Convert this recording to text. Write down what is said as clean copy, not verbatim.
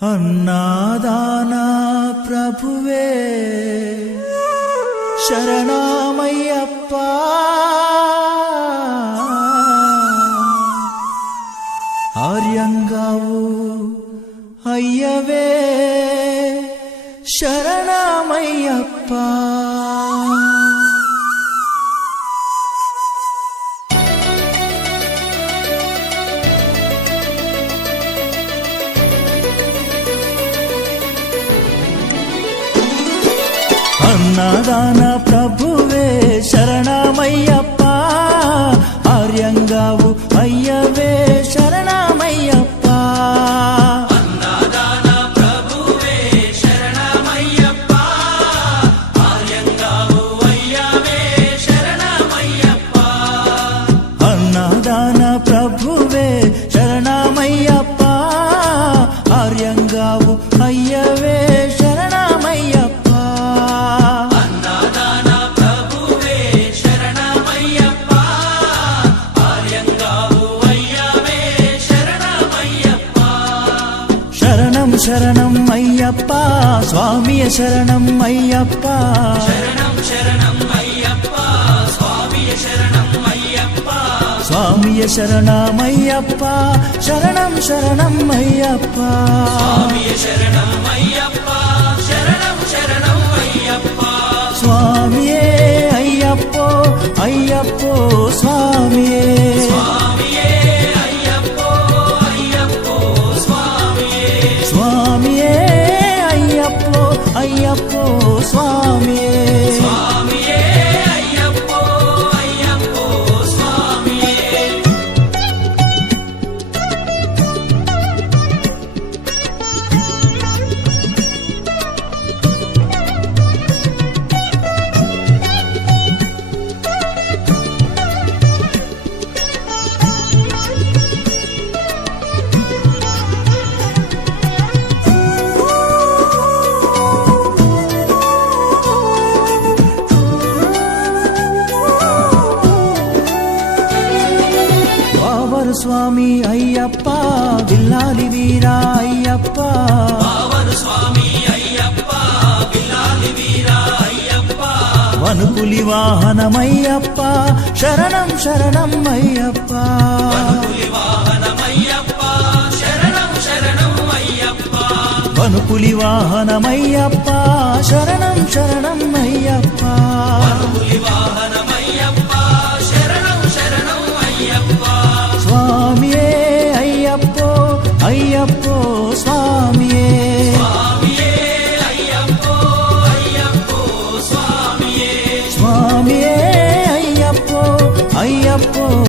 అన్నాదానా ప్రభువే శరణమయ్యప్ప, ఆర్యంగావు అయ్యవే శరణమయ్యప్ప. అన్నదాన ప్రభువే శరణమయ్యప్ప, ఆర్యంగావు అయ్యవే శరణమయ్యప్ప. అన్నదాన ప్రభువే శరణమయ్యప్ప, ఆర్యంగావు అయ్యవే శరణమయ్యప్ప. అన్నదాన ప్రభువే శరణమయ్యప్ప, ఆర్యంగావు అయ్యవే శరణమయ్యప్ప. శరణం శరణం అయ్యప్ప స్వామియ శరణం అయ్యప్ప, శరణం శరణం అయ్యప్ప స్వామియ శరణం అయ్యప్ప. స్వామియ శరణమయ్యప్ప, శరణం శరణం అయ్యప్ప. స్వామియ శరణం అయ్యప్ప, శరణం శరణం అయ్యప్ప. స్వామియే అయ్యప్పో అయ్యప్పో స్వామియే, స్వామియే అయ్యప్పో అయ్యప్పో స్వామియే. స్వామియే అయ్యప్పో అయ్యప్పో స్వామియే. స్వామియే అయ్యప్పో అయ్యప్పో స్వామియే. పావరు స్వామి అయ్యప్ప, విల్లాలి వీరా అయ్యప్ప, పావన స్వామి అయ్యప్ప, విల్లాలి వీరా అయ్యప్ప. వనుపులి వాహనమయ్యప్ప, శరణం శరణం అయ్యప్ప. పులి వాహనమయ్యప్ప, శరణం శరణం అయ్యప్ప. వనుపులి వాహనమయ్యప్ప, శరణం శరణం అయ్యప్ప. పులి వాహనమయ్యప్ప,